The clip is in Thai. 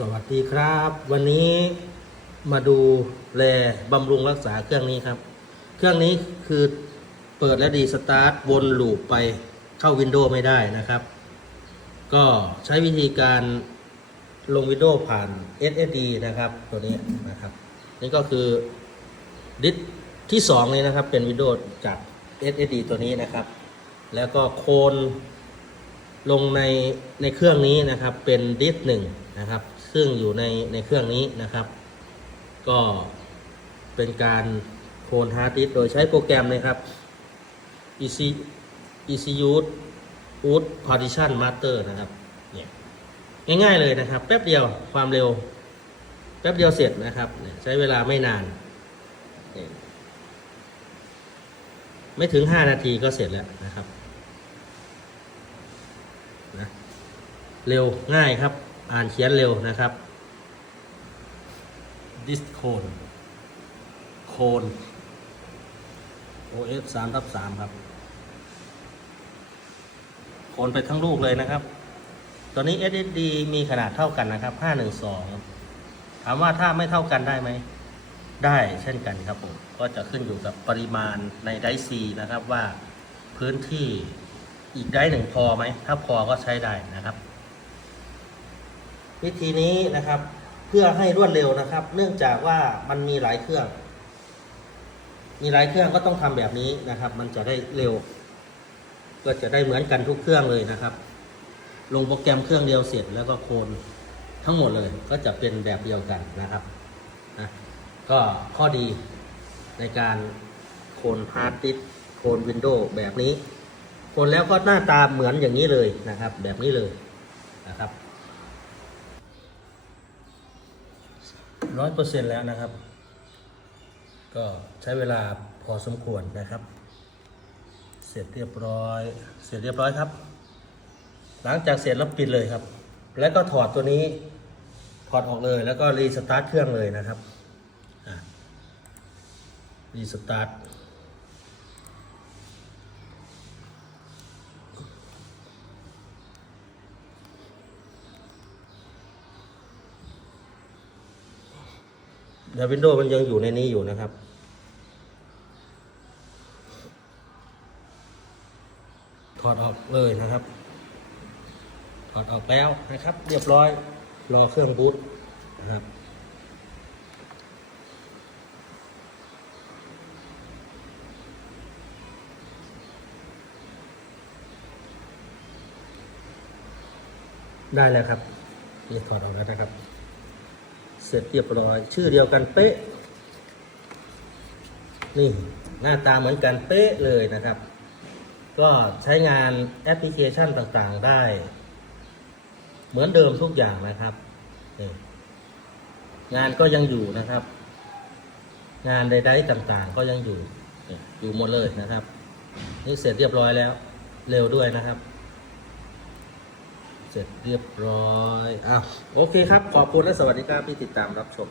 สวัสดีครับ วันนี้มาดูแลบำรุงรักษาเครื่องนี้ครับ เครื่องนี้คือเปิดและดีสตาร์ทวนลูปไปเข้าวินโดว์ไม่ได้นะครับ ก็ใช้วิธีการลงวินโดว์ผ่าน SSD นะครับ ตัวนี้นะครับ นี่ก็คือดิสที่2เลยนะครับเป็นวินโดว์จาก SSD ตัวนี้นะครับ แล้วก็โคน ลงในในเครื่องนี้นะครับเป็นดิสหนึ่งนะครับ ซึ่งอยู่ในในเครื่องนี้นะครับ ก็เป็นการโคลนฮาร์ดดิสโดยใช้โปรแกรมนะครับ EC ECU u d Partition Master นะครับเนี่ยง่ายๆเลยนะครับ แป๊บเดียวความเร็ว แป๊บเดียวเสร็จนะครับ ใช้เวลาไม่นาน ไม่ถึง 5 นาทีก็เสร็จแล้วนะครับ นะ เร็วง่ายครับ อ่านเขียนเร็วนะครับ ดิสโคนโคน OS 3ทับ3ครับ โคนไปทั้งลูกเลยนะครับ ตัวนี้ SSD มีขนาดเท่ากันนะครับ 512 ถามว่าถ้าไม่เท่ากันได้ไหม ได้เช่นกันครับผม ก็จะขึ้นอยู่กับปริมาณในไดซีนะครับว่าพื้นที่อีกได้หนึ่งพอไหม ถ้าพอก็ใช้ได้นะครับ วิธีนี้นะครับเพื่อให้รวดเร็วนะครับ เนื่องจากว่ามันมีหลายเครื่อง มีหลายเครื่องก็ต้องทำแบบนี้นะครับ มันจะได้เร็ว ก็จะได้เหมือนกันทุกเครื่องเลยนะครับ ลงโปรแกรมเครื่องเดียวเสร็จแล้วก็โคนทั้งหมดเลยก็จะเป็นแบบเดียวกันนะครับนะก็ข้อดีในการโคนฮาร์ดดิสโคนวินโดว์แบบนี้ โคนแล้วก็หน้าตาเหมือนอย่างนี้เลยนะครับ แบบนี้เลยนะครับ ร้อยเปอร์เซ็นแล้วนะครับ ก็ใช้เวลาพอสมควรนะครับ เสร็จเรียบร้อย เสร็จเรียบร้อยครับ หลังจากเสร็จแล้วปิดเลยครับ แล้วก็ถอดตัวนี้ถอดออกเลยแล้วก็รีสตาร์ทเครื่องเลยนะครับรีสตาร์ท เดี๋ยววินโดว์มันยังอยู่ในนี้อยู่นะครับ ถอดออกเลยนะครับ ถอดออกแล้วนะครับ เรียบร้อยรอเครื่องบูตนะครับได้แล้วครับนี่ถอดออกแล้วนะครับ เสร็จเรียบร้อย ชื่อเดียวกันเป๊ะ นี่หน้าตาเหมือนกันเป๊ะเลยนะครับ ก็ใช้งานแอปพลิเคชันต่างๆได้ เหมือนเดิมทุกอย่างนะครับนี่งานก็ยังอยู่นะครับ งานใดๆต่างๆ ก็ยังอยู่อยู่หมดเลยนะครับ นี่เสร็จเรียบร้อยแล้ว เร็วด้วยนะครับ เสร็จเรียบร้อยอ้าวโอเคครับ ขอบคุณและสวัสดีครับที่ติดตามรับชม